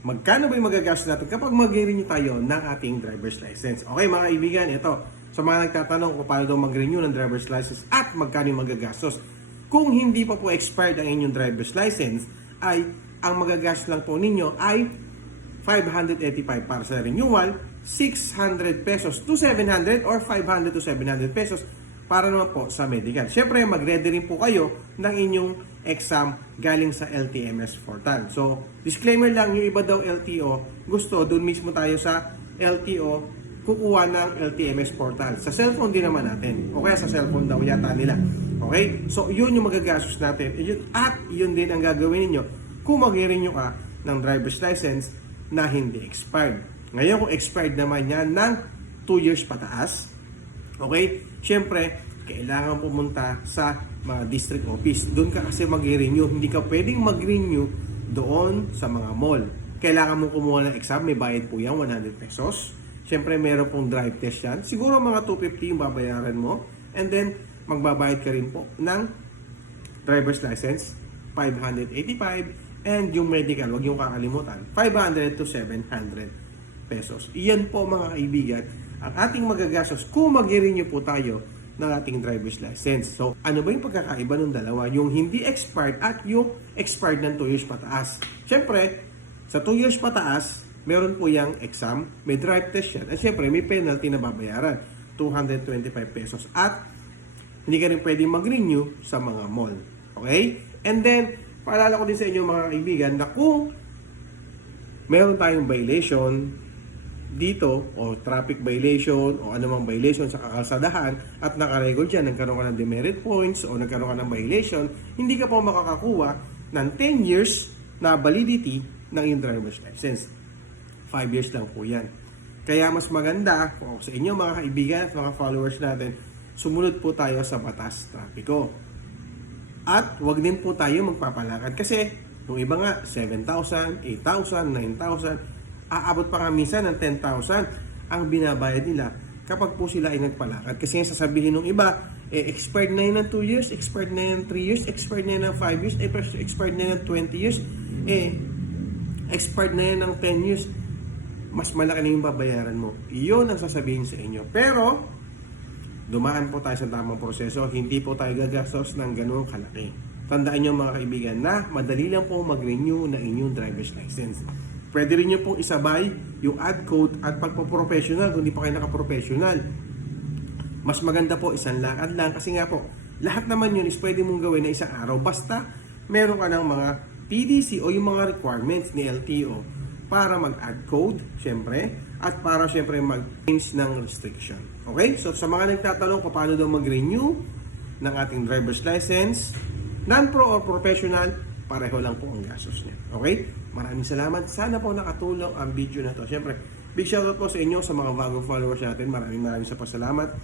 magkano ba yung magagastos natin kapag mag-renew tayo ng ating driver's license. Okay mga kaibigan, ito. Sa mga nagtatanong kung paano daw mag-renew ng driver's license at magkano yung magagastos. Kung hindi pa po expired ang inyong driver's license, ay ang magagastos lang po ninyo ay 585 para sa renewal, 600 pesos to 700 or 500 to 700 pesos para naman po sa medical. Siyempre, mag-ready rin po kayo ng inyong exam galing sa LTMS portal. So, disclaimer lang, yung iba daw LTO, gusto, doon mismo tayo sa LTO, kukuha ng LTMS portal. Sa cellphone din naman natin. O kaya sa cellphone daw yata nila. Okay? So, yun yung magagastos natin. At yun din ang gagawin ninyo kung mag-renew ka ng driver's license na hindi expired. Ngayon, kung expired naman yan ng 2 years pataas, okay? Siyempre, kailangan pumunta sa mga district office. Doon ka kasi mag-renew. Hindi ka pwedeng mag-renew doon sa mga mall. Kailangan mo kumuha ng exam. May bayad po yan, 100 pesos. Siyempre, meron pong drive test yan. Siguro mga 250 yung babayaran mo. And then, magbabayad ka rin po ng driver's license, 585. And yung medical, wag yung kakalimutan, 500 to 700 pesos. Iyan po mga kaibigan ang ating magagastos kung mag-renew po tayo ng ating driver's license. So, ano ba yung pagkakaiba ng dalawa? Yung hindi expired at yung expired ng 2 years pataas. Siyempre, sa 2 years pataas, meron po yung exam, may drive test yan, at siyempre, may penalty na babayaran, 225 pesos. At hindi ka rin pwedeng mag-renew sa mga mall. Okay? And then, paalala ko din sa inyo mga kaibigan na kung meron tayong violation dito o traffic violation o anumang violation sa kakalsadahan at nakarecord dyan, nagkaroon ka ng demerit points o nagkaroon ka ng violation, hindi ka po makakakuha ng 10 years na validity ng iyong driver's license. 5 years lang po yan. Kaya mas maganda po sa inyo mga kaibigan at mga followers natin, sumunod po tayo sa batas trapiko. At wag din po tayo magpapalakad kasi yung iba nga 7,000, 8,000, 9,000, aabot pa nga minsan ng 10,000 ang binabayad nila kapag po sila ay nagpalakad. Kasi yung sasabihin ng iba, expired na yun ng 2 years, expired na yun ng 3 years, expired na yun ng 5 years, expired na yun ng 20 years, expired na yun ng 10 years, mas malaki na yung babayaran mo. Iyon ang sasabihin sa inyo. Pero, dumaan po tayo sa tamang proseso, hindi po tayo gagastos ng ganung kalaki. Tandaan nyo mga kaibigan na madali lang po mag-renew ng inyong driver's license. Pwede rin nyo pong isabay yung ad code at pagpo-professional kung di pa kayo naka-professional. Mas maganda po isang lakad lang kasi nga po, lahat naman yun is pwede mong gawin na isang araw basta meron ka ng mga PDC o yung mga requirements ni LTO para mag-add code, syempre, at para syempre mag-change ng restriction. Okay? So sa mga nagtatanong kung paano daw mag-renew ng ating driver's license, non-pro or professional, pareho lang po ang gastos niya. Okay? Maraming salamat. Sana po nakatulong ang video na to. Siyempre, big shoutout po sa inyo sa mga bagong followers natin. Maraming sa pasalamat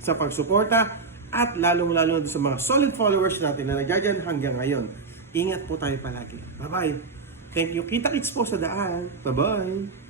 sa pagsuporta at lalong-lalo sa mga solid followers natin na nagdadyan hanggang ngayon. Ingat po tayo palagi. Bye-bye. Thank you. Kita-kits po sa daan. Bye-bye.